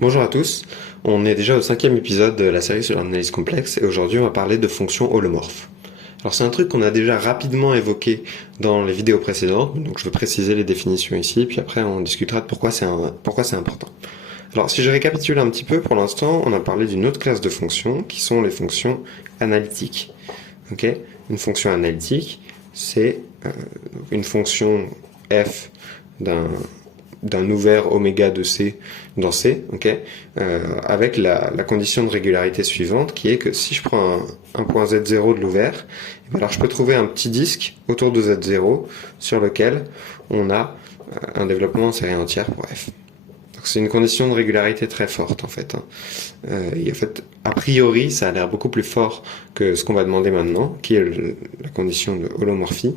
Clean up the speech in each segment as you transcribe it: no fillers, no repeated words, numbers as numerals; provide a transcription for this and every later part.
Bonjour à tous, on est déjà au 5e épisode de la série sur l'analyse complexe et aujourd'hui on va parler de fonctions holomorphes. Alors c'est un truc qu'on a déjà rapidement évoqué dans les vidéos précédentes, donc je vais préciser les définitions ici, puis après on discutera de pourquoi c'est important. Alors si je récapitule un petit peu, pour l'instant on a parlé d'une autre classe de fonctions qui sont les fonctions analytiques. Okay, une fonction analytique, c'est une fonction f d'un ouvert oméga de C dans C, avec la condition de régularité suivante, qui est que si je prends un point Z0 de l'ouvert, alors je peux trouver un petit disque autour de Z0 sur lequel on a un développement en série entière pour F. C'est une condition de régularité très forte en fait. Et en fait, a priori, ça a l'air beaucoup plus fort que ce qu'on va demander maintenant, qui est la condition de holomorphie.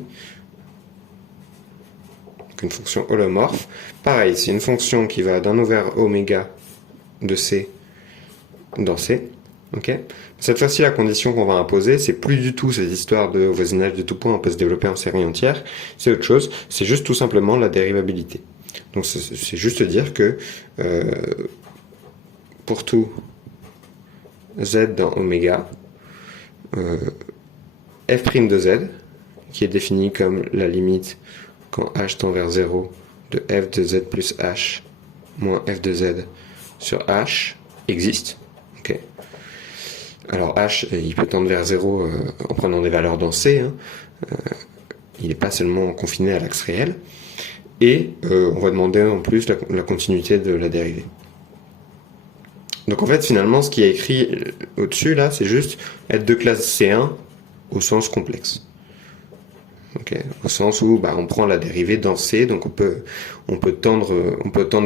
Une fonction holomorphe. Pareil, c'est une fonction qui va d'un ouvert oméga de C dans C. Okay. Cette fois-ci, la condition qu'on va imposer, c'est plus du tout cette histoire de voisinage de tout point, on peut se développer en série entière. C'est autre chose, c'est juste tout simplement la dérivabilité. Donc c'est juste dire que pour tout z dans oméga, f' de z, qui est défini comme la limite quand h tend vers 0 de f de z plus h moins f de z sur h existe. Okay. Alors h, il peut tendre vers 0 en prenant des valeurs dans C. Il n'est pas seulement confiné à l'axe réel. Et on va demander en plus la continuité de la dérivée. Donc en fait, finalement, ce qui est écrit au-dessus, là, c'est juste être de classe C1 au sens complexe. Okay. Au sens où on prend la dérivée dans C, donc on peut tendre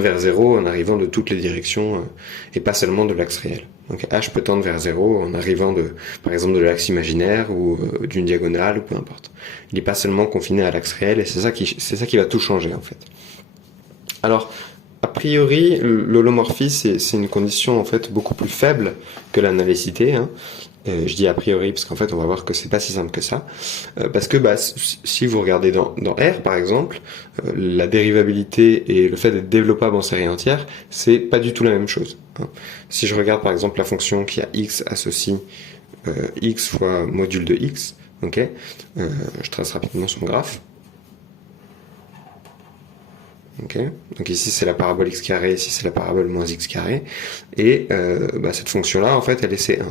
vers 0 en arrivant de toutes les directions et pas seulement de l'axe réel. Donc H peut tendre vers 0 en arrivant par exemple de l'axe imaginaire ou d'une diagonale ou peu importe. Il n'est pas seulement confiné à l'axe réel et c'est ça qui va tout changer en fait. Alors a priori, l'holomorphie c'est une condition en fait beaucoup plus faible que l'analicité. Je dis a priori parce qu'en fait on va voir que c'est pas si simple que ça, parce que si vous regardez dans R par exemple, la dérivabilité et le fait d'être développable en série entière, c'est pas du tout la même chose. Si je regarde par exemple la fonction qui a x associe x fois module de x, je trace rapidement son graphe. Donc ici c'est la parabole x carré, ici c'est la parabole moins x carré, et cette fonction là en fait elle est C1.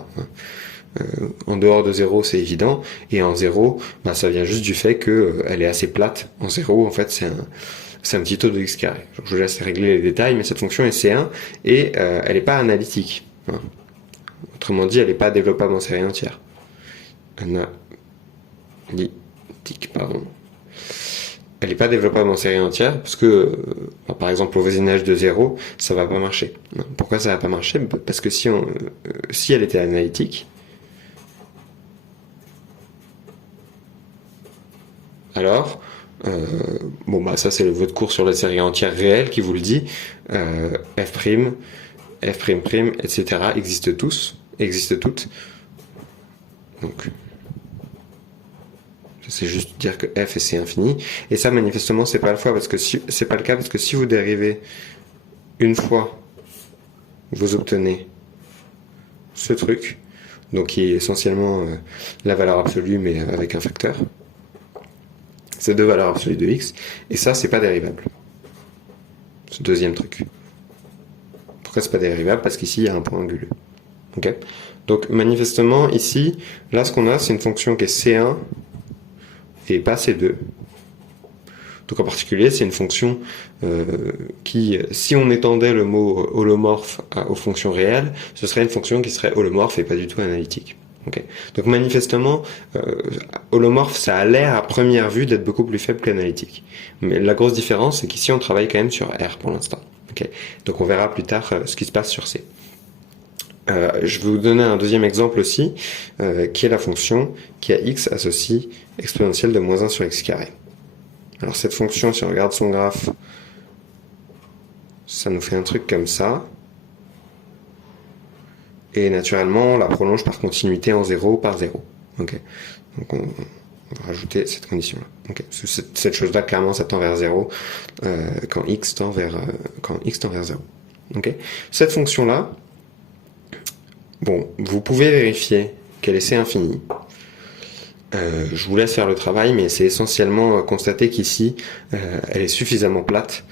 En dehors de 0 c'est évident, et en 0 ça vient juste du fait qu'elle est assez plate. En 0 en fait c'est un petit taux de x carré. Donc, je vous laisse régler les détails, mais cette fonction est C1 et elle n'est pas analytique. Autrement dit, elle n'est pas développable en série entière. Analytique, pardon. Elle n'est pas développable en série entière parce que, par exemple, au voisinage de 0, ça va pas marcher. Pourquoi ça va pas marcher? Parce que si elle était analytique, alors, ça c'est votre cours sur la série entière réelle qui vous le dit. F', etc. existent toutes. Donc, c'est juste dire que f c'est infini. Et ça, manifestement, c'est pas le cas parce que c'est pas le cas parce que si vous dérivez une fois, vous obtenez ce truc, donc qui est essentiellement la valeur absolue mais avec un facteur. C'est deux valeurs absolues de x, et ça c'est pas dérivable. Ce deuxième truc. Pourquoi c'est pas dérivable? Parce qu'ici il y a un point anguleux. Donc manifestement ici, là ce qu'on a c'est une fonction qui est C1 et pas C2. Donc en particulier c'est une fonction qui, si on étendait le mot holomorphe aux fonctions réelles, ce serait une fonction qui serait holomorphe et pas du tout analytique. Donc manifestement, holomorphe, ça a l'air à première vue d'être beaucoup plus faible qu'analytique. Mais la grosse différence, c'est qu'ici on travaille quand même sur R pour l'instant. Donc on verra plus tard ce qui se passe sur C. Je vais vous donner un deuxième exemple aussi, qui est la fonction qui a x associe exponentielle de moins 1 sur x carré. Alors cette fonction, si on regarde son graphe, ça nous fait un truc comme ça. Et naturellement, on la prolonge par continuité en 0 par 0. Donc on va rajouter cette condition-là. Cette chose-là, clairement, ça tend vers 0 quand x tend vers 0. Okay, cette fonction-là, bon, vous pouvez vérifier qu'elle est C infini. Je vous laisse faire le travail, mais c'est essentiellement constater qu'ici, elle est suffisamment plate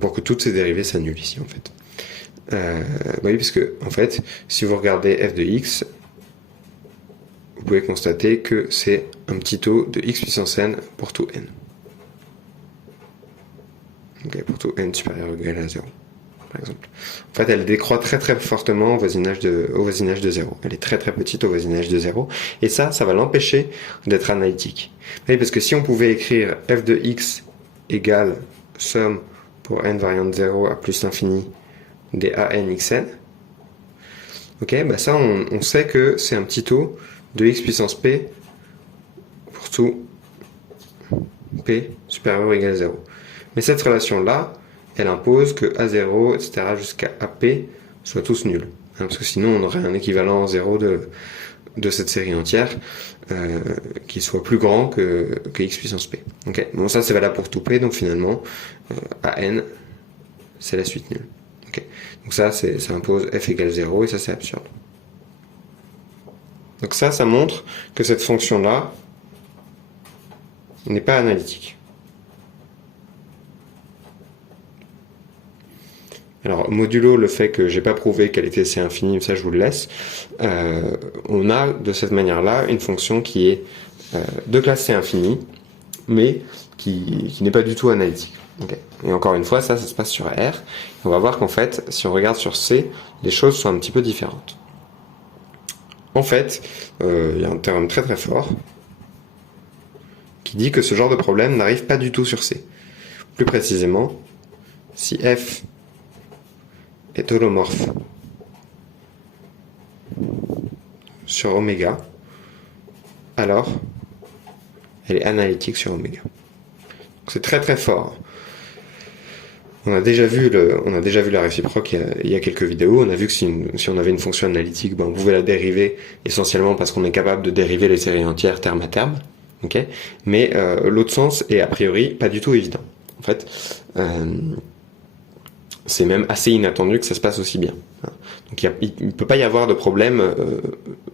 pour que toutes ces dérivées s'annulent ici, en fait. Oui, parce que, en fait, si vous regardez f de x, vous pouvez constater que c'est un petit taux de x puissance n pour tout n. Okay, pour tout n supérieur ou égal à 0, par exemple. En fait, elle décroît très très fortement au voisinage de 0. Elle est très très petite au voisinage de 0. Et ça va l'empêcher d'être analytique. Oui, parce que si on pouvait écrire f de x égale somme pour n variant de 0 à plus l'infini des an xn, ok, bah ça on sait que c'est un petit taux de x puissance p pour tout p supérieur ou égal à 0. Mais cette relation-là, elle impose que A0, etc., jusqu'à AP soient tous nuls. Hein, parce que sinon, on aurait un équivalent 0 de cette série entière qui soit plus grand que x puissance p. Okay, bon, ça, c'est valable pour tout p, donc finalement, AN, c'est la suite nulle. Okay, donc ça impose f égale 0, et ça, c'est absurde. Donc ça montre que cette fonction-là n'est pas analytique. Alors, modulo le fait que j'ai pas prouvé qu'elle était C infinie, ça je vous le laisse. On a de cette manière-là une fonction qui est de classe C infinie, mais qui n'est pas du tout analytique. Okay. Et encore une fois, ça se passe sur R. On va voir qu'en fait, si on regarde sur C, les choses sont un petit peu différentes. En fait, il y a un théorème très très fort qui dit que ce genre de problème n'arrive pas du tout sur C. Plus précisément, si F est holomorphe sur oméga, alors elle est analytique sur oméga. C'est très très fort. On a déjà vu la réciproque il y a quelques vidéos. On a vu que si on avait une fonction analytique, on pouvait la dériver essentiellement parce qu'on est capable de dériver les séries entières terme à terme. Okay, mais l'autre sens est a priori pas du tout évident. En fait, c'est même assez inattendu que ça se passe aussi bien. Donc il ne peut pas y avoir de problème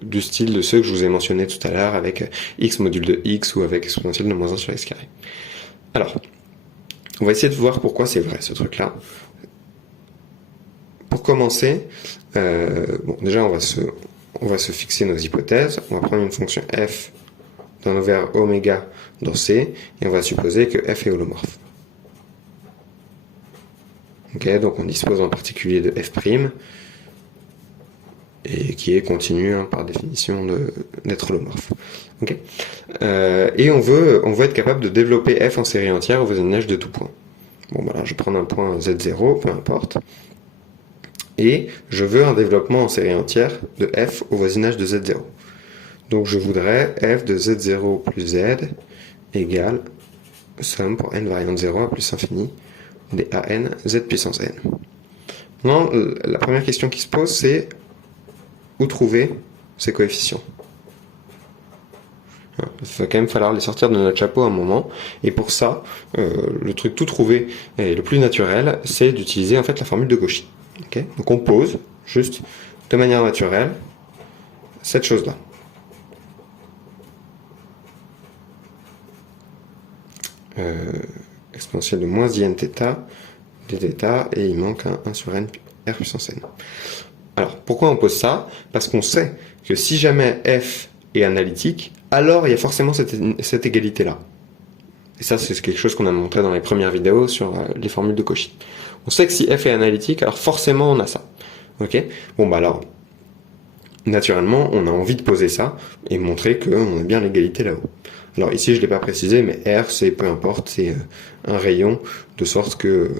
du style de ceux que je vous ai mentionnés tout à l'heure avec x module de x ou avec exponentielle de moins 1 sur x carré. Alors, on va essayer de voir pourquoi c'est vrai ce truc-là. Pour commencer, déjà on va se fixer nos hypothèses. On va prendre une fonction f d'un ouvert oméga dans C et on va supposer que f est holomorphe. Okay, donc on dispose en particulier de f' et qui est continu par définition d'être holomorphe. Okay. Et on veut être capable de développer f en série entière au voisinage de tout point. Bon, voilà, je vais prendre un point z0, peu importe. Et je veux un développement en série entière de f au voisinage de z0. Donc je voudrais f de z0 plus z égale somme pour n variant de 0 à plus infini des an z puissance n. Maintenant, la première question qui se pose, c'est où trouver ces coefficients. Il va quand même falloir les sortir de notre chapeau à un moment, et pour ça, le truc tout trouvé et le plus naturel, c'est d'utiliser en fait la formule de Cauchy. Okay, donc on pose juste de manière naturelle cette chose-là. Exponentielle de moins in θ, dθ, et il manque un 1 sur n r puissance n. Alors, pourquoi on pose ça? Parce qu'on sait que si jamais f est analytique, alors il y a forcément cette égalité-là. Et ça, c'est quelque chose qu'on a montré dans les premières vidéos sur les formules de Cauchy. On sait que si f est analytique, alors forcément on a ça. Ok? Bon, alors, naturellement, on a envie de poser ça et montrer qu'on a bien l'égalité là-haut. Alors ici, je ne l'ai pas précisé, mais R, c'est peu importe, c'est un rayon, de sorte que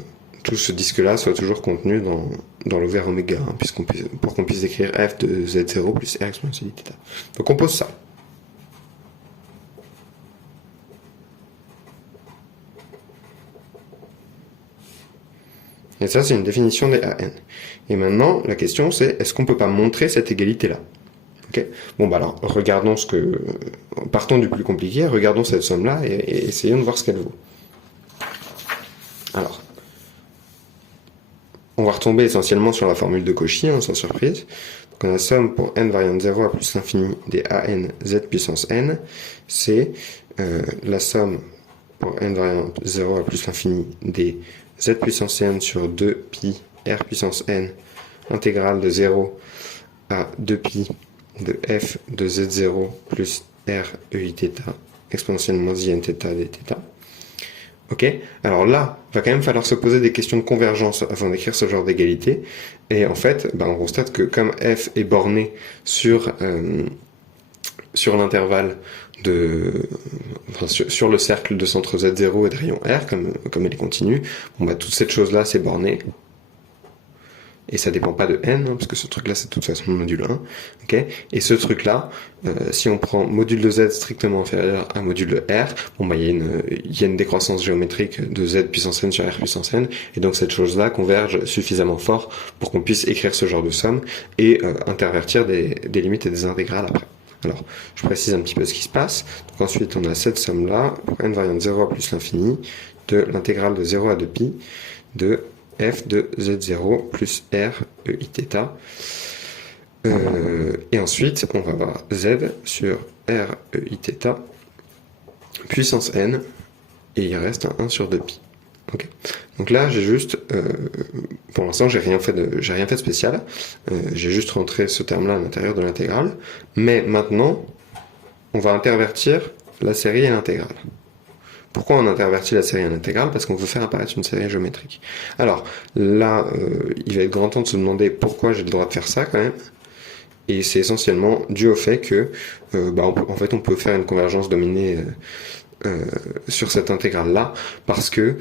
tout ce disque-là soit toujours contenu dans l'ouvert oméga, pour qu'on puisse écrire f de z0 plus r exponentielle θ. Donc on pose ça. Et ça, c'est une définition des AN. Et maintenant, la question, c'est est-ce qu'on ne peut pas montrer cette égalité-là? Okay. Bon, alors, partons du plus compliqué, regardons cette somme-là et essayons de voir ce qu'elle vaut. Alors, on va retomber essentiellement sur la formule de Cauchy, hein, sans surprise. Donc on a somme pour n variant de 0 à plus l'infini des an z puissance n, c'est la somme pour n variant de 0 à plus l'infini des z puissance n sur 2 pi r puissance n intégrale de 0 à 2 pi de f de z0 plus r ei θ exponentielle moins i n θ dθ. Ok, alors là, il va quand même falloir se poser des questions de convergence avant d'écrire ce genre d'égalité. Et en fait, on constate que comme f est borné sur l'intervalle sur le cercle de centre Z0 et de rayon R, comme elle est continue, toute cette chose-là, c'est borné. Et ça dépend pas de n, hein, parce que ce truc-là, c'est de toute façon le module 1. Okay, et ce truc-là, si on prend module de z strictement inférieur à module de r, il y a une décroissance géométrique de z puissance n sur r puissance n, et donc cette chose-là converge suffisamment fort pour qu'on puisse écrire ce genre de somme et intervertir des limites et des intégrales après. Alors, je précise un petit peu ce qui se passe. Donc ensuite, on a cette somme-là, pour n variant de 0 à plus l'infini, de l'intégrale de 0 à 2pi de f de z0 plus r ei θ. Et ensuite, on va avoir z sur r ei θ puissance n, et il reste un 1 sur 2pi. Okay. Donc là, j'ai juste, pour l'instant, j'ai rien fait de spécial. J'ai juste rentré ce terme-là à l'intérieur de l'intégrale. Mais maintenant, on va intervertir la série et l'intégrale. Pourquoi on intervertit la série en intégrale? Parce qu'on veut faire apparaître une série géométrique. Alors là, il va être grand temps de se demander pourquoi j'ai le droit de faire ça quand même. Et c'est essentiellement dû au fait que, en fait, on peut faire une convergence dominée sur cette intégrale-là, parce que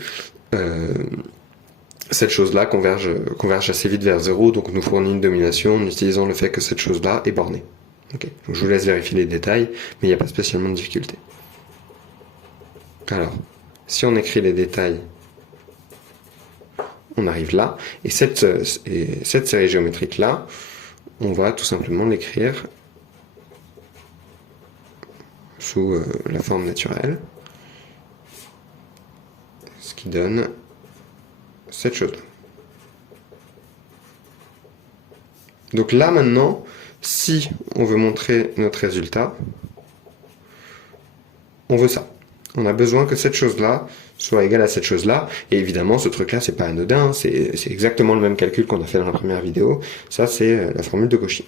cette chose-là converge assez vite vers 0, donc nous fournit une domination en utilisant le fait que cette chose-là est bornée. Okay. Donc je vous laisse vérifier les détails, mais il n'y a pas spécialement de difficulté. Alors, si on écrit les détails, on arrive là, et cette série géométrique-là, on va tout simplement l'écrire sous la forme naturelle, ce qui donne cette chose-là. Donc là, maintenant, si on veut montrer notre résultat, on veut ça. On a besoin que cette chose-là soit égale à cette chose-là. Et évidemment, ce truc-là, c'est pas anodin. C'est exactement le même calcul qu'on a fait dans la première vidéo. Ça, c'est la formule de Cauchy.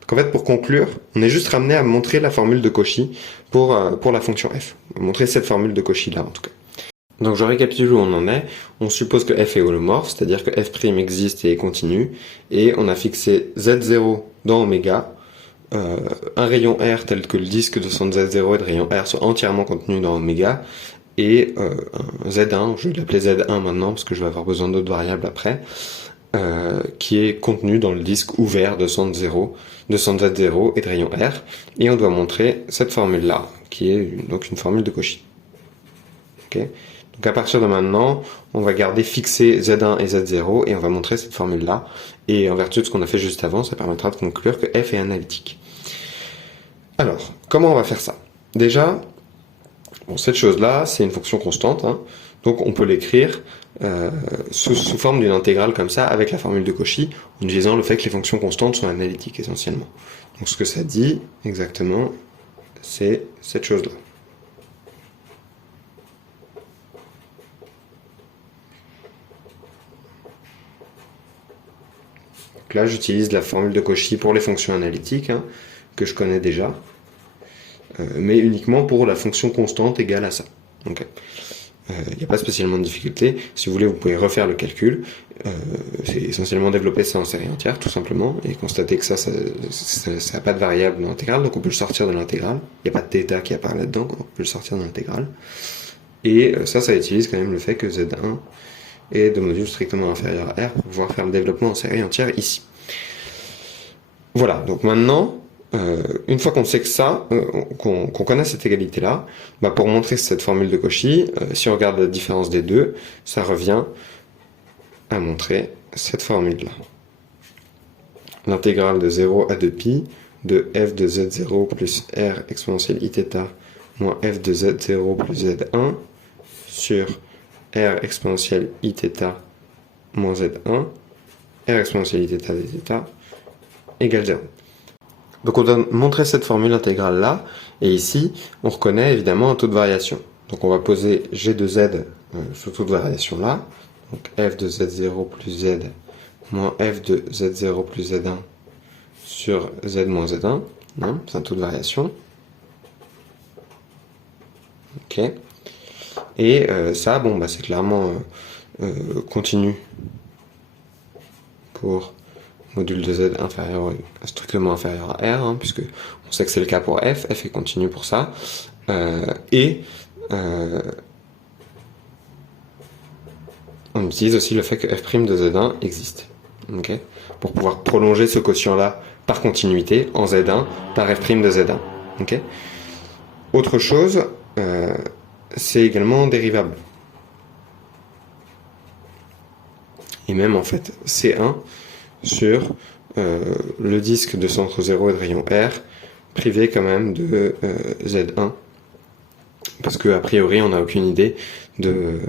Donc en fait, pour conclure, on est juste ramené à montrer la formule de Cauchy pour la fonction f. On va montrer cette formule de Cauchy-là, en tout cas. Donc je récapitule où on en est. On suppose que f est holomorphe, c'est-à-dire que f' existe et est continu. Et on a fixé z0 dans oméga. Un rayon R tel que le disque de son Z0 et de rayon R soit entièrement contenu dans oméga, et un Z1, je vais l'appeler Z1 maintenant parce que je vais avoir besoin d'autres variables après, qui est contenu dans le disque ouvert de son Z0 et de rayon R, et on doit montrer cette formule-là, qui est donc une formule de Cauchy. Okay. Donc à partir de maintenant, on va garder fixé Z1 et Z0, et on va montrer cette formule-là, et en vertu de ce qu'on a fait juste avant, ça permettra de conclure que f est analytique. Alors, comment on va faire ça? Déjà, cette chose-là, c'est une fonction constante, hein, donc on peut l'écrire sous forme d'une intégrale comme ça, avec la formule de Cauchy, en utilisant le fait que les fonctions constantes sont analytiques essentiellement. Donc ce que ça dit, exactement, c'est cette chose-là. Donc là, j'utilise la formule de Cauchy pour les fonctions analytiques, hein, que je connais déjà, mais uniquement pour la fonction constante égale à ça. Okay. Il n'y a pas spécialement de difficulté. Si vous voulez, vous pouvez refaire le calcul. C'est essentiellement développer ça en série entière, tout simplement, et constater que ça n'a pas de variable dans l'intégrale, donc on peut le sortir de l'intégrale. Il n'y a pas de θ qui apparaît là-dedans, donc on peut le sortir de l'intégrale. Et ça utilise quand même le fait que Z1 est de module strictement inférieur à R pour pouvoir faire le développement en série entière ici. Voilà, donc maintenant, une fois qu'on sait que ça, qu'on connaît cette égalité-là, pour montrer cette formule de Cauchy, si on regarde la différence des deux, ça revient à montrer cette formule-là. L'intégrale de 0 à 2pi de f de z0 plus r exponentielle i θ moins f de z0 plus z1 sur r exponentielle iθ moins z1, r exponentielle iθ dθ égale 0. Donc on doit montrer cette formule intégrale là, et ici on reconnaît évidemment un taux de variation. Donc on va poser g de z ce taux de variation là, donc f de z0 plus z moins f de z0 plus z1 sur z moins z1, hein, c'est un taux de variation. Ok. Et ça, bon, bah, c'est clairement continu pour module de z inférieur, strictement inférieur à r, hein, puisque on sait que c'est le cas pour f est continu pour ça. On utilise aussi le fait que f' de z1 existe, okay, pour pouvoir prolonger ce quotient-là par continuité en z1 par f' de z1. Okay. Autre chose, c'est également dérivable. Et même en fait C1 sur le disque de centre 0 et de rayon R, privé quand même de Z1, parce qu'a priori on n'a aucune idée de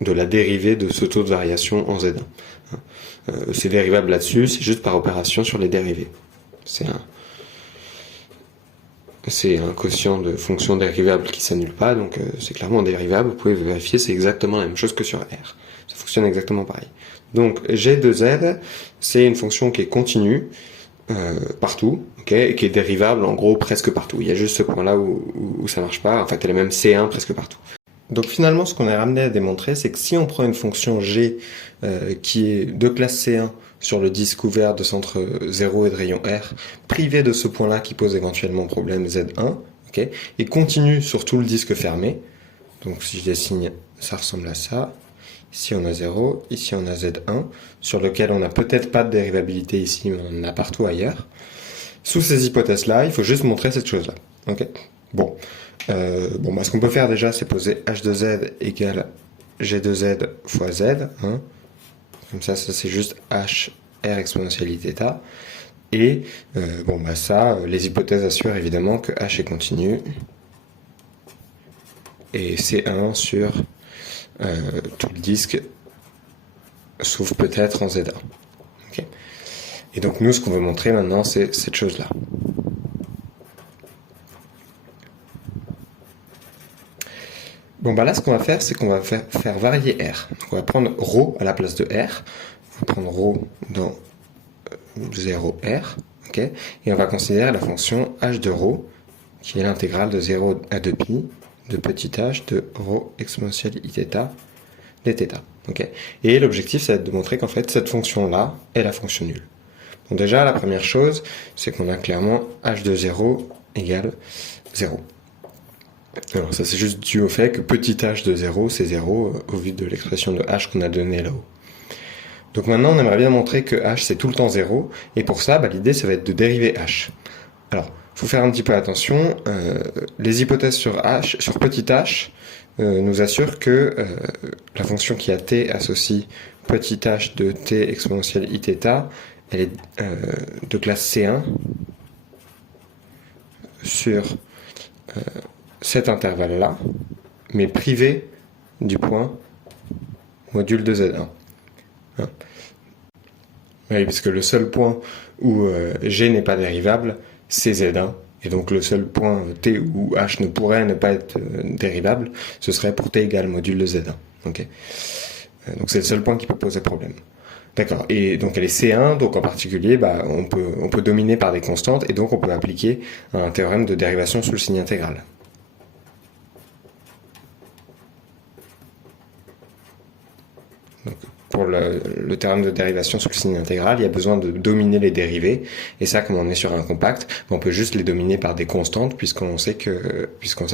la dérivée de ce taux de variation en Z1. C'est dérivable là-dessus, c'est juste par opération sur les dérivés. C'est un quotient de fonction dérivable qui s'annule pas, donc c'est clairement dérivable, vous pouvez vérifier, c'est exactement la même chose que sur R. Ça fonctionne exactement pareil. Donc g de z, c'est une fonction qui est continue partout, okay, et qui est dérivable en gros presque partout. Il y a juste ce point-là où ça marche pas, en fait elle est même C1 presque partout. Donc finalement ce qu'on est ramené à démontrer, c'est que si on prend une fonction g qui est de classe C1 sur le disque ouvert de centre 0 et de rayon R, privé de ce point-là qui pose éventuellement problème Z1, okay, et continue sur tout le disque fermé, donc si je dessine, ça ressemble à ça. Ici on a 0, ici on a Z1, sur lequel on n'a peut-être pas de dérivabilité ici, mais on en a partout ailleurs. Sous ces hypothèses-là, il faut juste montrer cette chose-là. Okay, bon. Ce qu'on peut faire déjà, c'est poser h de z égale g de z fois z. Hein. Comme ça c'est juste h r exponentielle iθ. Et les hypothèses assurent évidemment que h est continu. Et C1 sur tout le disque, sauf peut-être en Z1. Okay. Et donc nous, ce qu'on veut montrer maintenant, c'est cette chose-là. Bon, là, ce qu'on va faire, c'est qu'on va faire varier R. Donc, on va prendre ρ à la place de R. On va prendre ρ dans 0R. Okay, et on va considérer la fonction h de ρ, qui est l'intégrale de 0 à 2pi de petit h de ρ exponentielle iθ dθ. Okay. Et l'objectif, c'est de montrer qu'en fait, cette fonction-là est la fonction nulle. Donc déjà, la première chose, c'est qu'on a clairement h de 0 égale 0. Alors ça, c'est juste dû au fait que petit h de 0, c'est 0 au vu de l'expression de h qu'on a donnée là-haut. Donc maintenant, on aimerait bien montrer que h, c'est tout le temps 0, et pour ça, l'idée, ça va être de dériver h. Alors, il faut faire un petit peu attention, les hypothèses sur h, sur petit h, nous assurent que la fonction qui a t associe petit h de t exponentielle iθ, elle est de classe C1 sur cet intervalle-là, mais privé du point module de Z1. Hein. Oui, parce que le seul point où G n'est pas dérivable, c'est Z1. Et donc le seul point T où H ne pourrait ne pas être dérivable, ce serait pour T égale module de Z1. Okay. Donc c'est le seul point qui peut poser problème. D'accord. Et donc elle est C1, donc en particulier, on peut dominer par des constantes, et donc on peut appliquer un théorème de dérivation sous le signe intégral. Donc, pour le théorème de dérivation sous le signe intégral, il y a besoin de dominer les dérivés, et ça, comme on est sur un compact, on peut juste les dominer par des constantes, puisqu'on sait que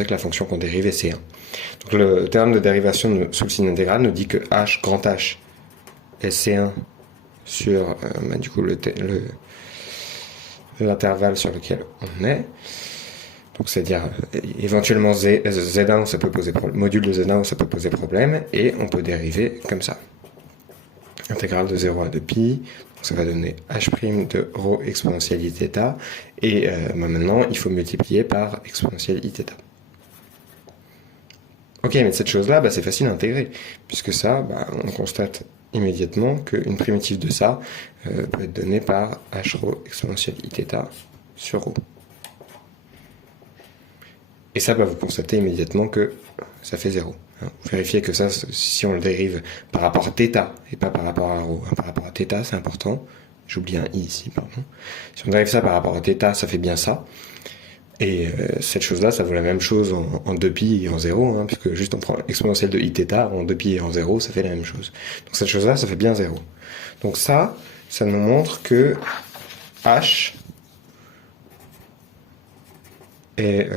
la fonction qu'on dérive est C1. Donc le théorème de dérivation sous le signe intégral nous dit que H, grand H, est C1 sur l'intervalle sur lequel on est. Donc c'est-à-dire éventuellement Z1 ça peut poser problème, module de Z1 ça peut poser problème, et on peut dériver comme ça. Intégrale de 0 à 2pi, donc ça va donner h' de ρ exponentielle iθ, et maintenant il faut multiplier par exponentielle iθ. Ok, mais cette chose-là, c'est facile à intégrer, puisque ça, on constate immédiatement qu'une primitive de ça peut être donnée par h rho exponentielle iθ sur rho. Et ça, vous constatez immédiatement que ça fait 0. Vous vérifiez que ça, si on le dérive par rapport à θ et pas par rapport à rho, par rapport à θ, c'est important. J'oublie un i ici, pardon. Si on dérive ça par rapport à θ, ça fait bien ça. Et cette chose-là, ça vaut la même chose en 2π et en 0, puisque juste on prend l'exponentielle de iθ en 2π et en 0, ça fait la même chose. Donc cette chose-là, ça fait bien 0. Donc ça nous montre que h est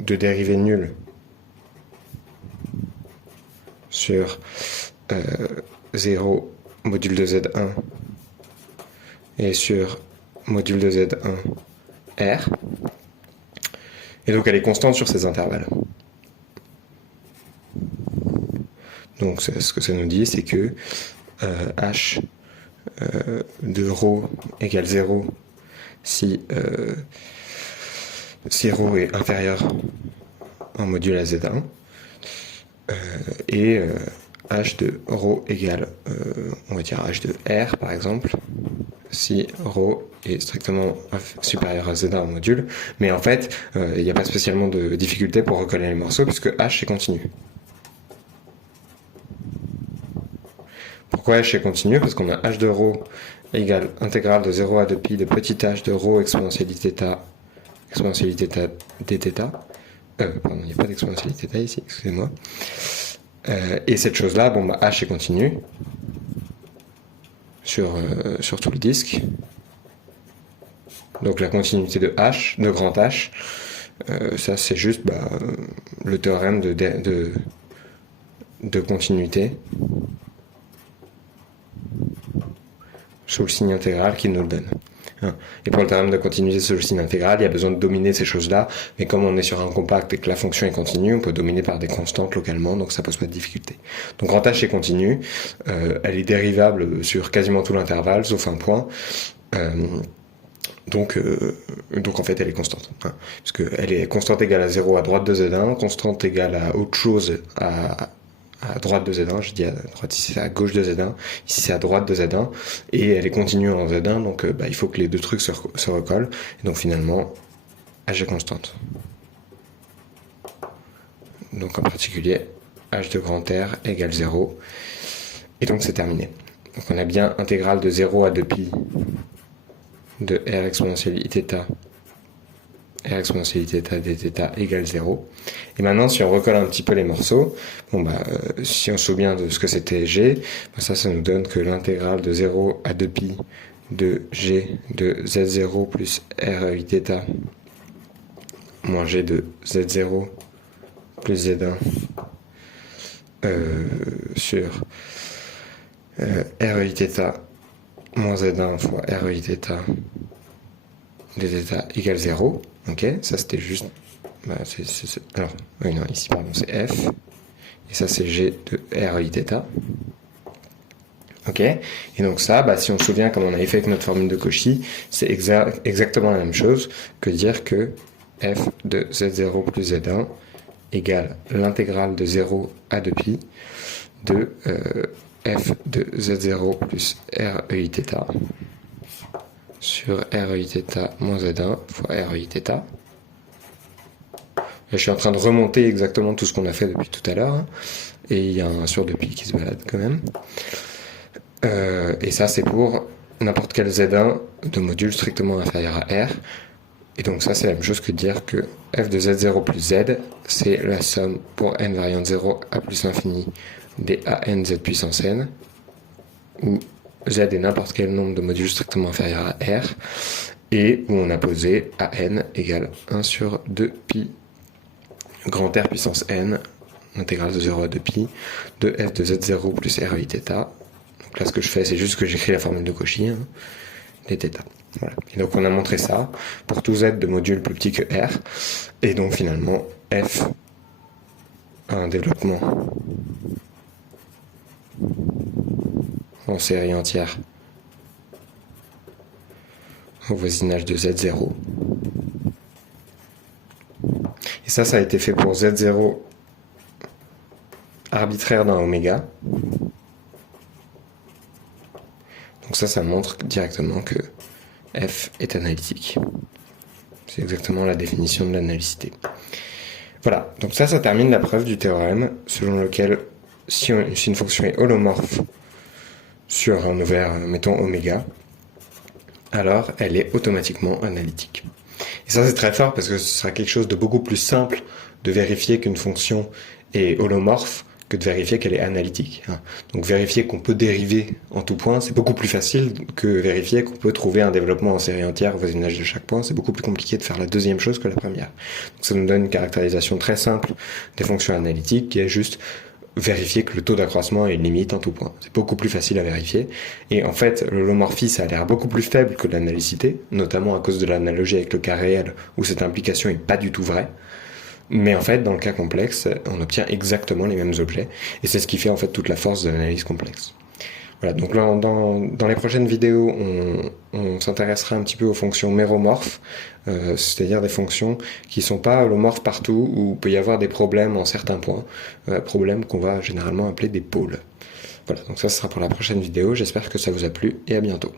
de dérivée nulle sur 0 module de z1 et sur module de z1 r. Et donc elle est constante sur ces intervalles. Donc ce que ça nous dit, c'est que h de rho égale 0 si rho est inférieur en module à z1 et h de rho égale, on va dire h de r par exemple, si rho est strictement supérieur à z1 en module, mais en fait, il n'y a pas spécialement de difficulté pour recoller les morceaux puisque h est continu. Pourquoi h est continu? Parce qu'on a h de rho égale intégrale de 0 à 2π de petit h de rho exponentialité dθ. Pardon, il n'y a pas d'exponentialité θ ici, excusez-moi. Et cette chose-là, h est continu sur tout le disque. Donc la continuité de h, de grand H, ça c'est juste le théorème de continuité sous le signe intégral qui nous le donne. Et pour le théorème de continuité sous le signe intégral, il y a besoin de dominer ces choses-là, mais comme on est sur un compact et que la fonction est continue, on peut dominer par des constantes localement, donc ça pose pas de difficulté. Donc grand H est continue, elle est dérivable sur quasiment tout l'intervalle, sauf un point. Donc en fait elle est constante, puisque elle est constante égale à 0 à droite de Z1, constante égale à autre chose à droite de Z1, je dis à droite ici c'est à gauche de Z1, ici c'est à droite de Z1, et elle est continue en Z1, donc il faut que les deux trucs se recollent, et donc finalement h est constante. Donc en particulier h de grand R égale 0, et donc c'est terminé. Donc on a bien intégrale de 0 à 2π de r exponentielle iθ dθ égale 0. Et maintenant, si on recolle un petit peu les morceaux, si on se souvient de ce que c'était g, ça nous donne que l'intégrale de 0 à 2π de g de z0 plus r iθ moins g de z0 plus z1 sur r iθ moins z1 fois r iθ dθ égale 0. Ok, ça c'était juste. Alors, oui, non, ici, pardon, c'est f. Et ça c'est g de r iθ. Ok, et donc ça, si on se souvient comme on avait fait avec notre formule de Cauchy, c'est exactement la même chose que dire que f de z0 plus z1 égale l'intégrale de 0 à 2π de f de z0 plus r iθ sur r iθ moins z1 fois r iθ. Là, je suis en train de remonter exactement tout ce qu'on a fait depuis tout à l'heure, et il y a un 1 sur 2π qui se balade quand même. Et ça c'est pour n'importe quel z1 de module strictement inférieur à r. Et donc ça c'est la même chose que dire que f de z0 plus z, c'est la somme pour n variante 0 à plus l'infini des an z puissance n, où z est n'importe quel nombre de modules strictement inférieur à r, et où on a posé an égale 1 sur 2π grand R puissance n, intégrale de 0 à 2π, de f de z0 plus r iθ. Donc là ce que je fais c'est juste que j'écris la formule de Cauchy, dθ. Voilà. Et donc on a montré ça pour tout z de module plus petit que r, et donc finalement f a un développement en série entière au voisinage de z0. Et ça a été fait pour z0 arbitraire dans oméga. Donc ça montre directement que f est analytique. C'est exactement la définition de l'analicité. Voilà, donc ça termine la preuve du théorème selon lequel si une fonction est holomorphe sur un ouvert, mettons oméga, alors elle est automatiquement analytique. Et ça c'est très fort parce que ce sera quelque chose de beaucoup plus simple de vérifier qu'une fonction est holomorphe que de vérifier qu'elle est analytique. Donc vérifier qu'on peut dériver en tout point, c'est beaucoup plus facile que vérifier qu'on peut trouver un développement en série entière au voisinage de chaque point. C'est beaucoup plus compliqué de faire la deuxième chose que la première. Donc ça nous donne une caractérisation très simple des fonctions analytiques qui est juste vérifier que le taux d'accroissement est une limite en tout point. C'est beaucoup plus facile à vérifier. Et en fait, l'holomorphisme a l'air beaucoup plus faible que l'analicité, notamment à cause de l'analogie avec le cas réel où cette implication est pas du tout vraie. Mais en fait, dans le cas complexe, on obtient exactement les mêmes objets. Et c'est ce qui fait en fait toute la force de l'analyse complexe. Voilà, donc là, dans les prochaines vidéos, on s'intéressera un petit peu aux fonctions méromorphes, c'est-à-dire des fonctions qui sont pas holomorphes partout, où il peut y avoir des problèmes en certains points, problèmes qu'on va généralement appeler des pôles. Voilà, donc ça sera pour la prochaine vidéo, j'espère que ça vous a plu, et à bientôt.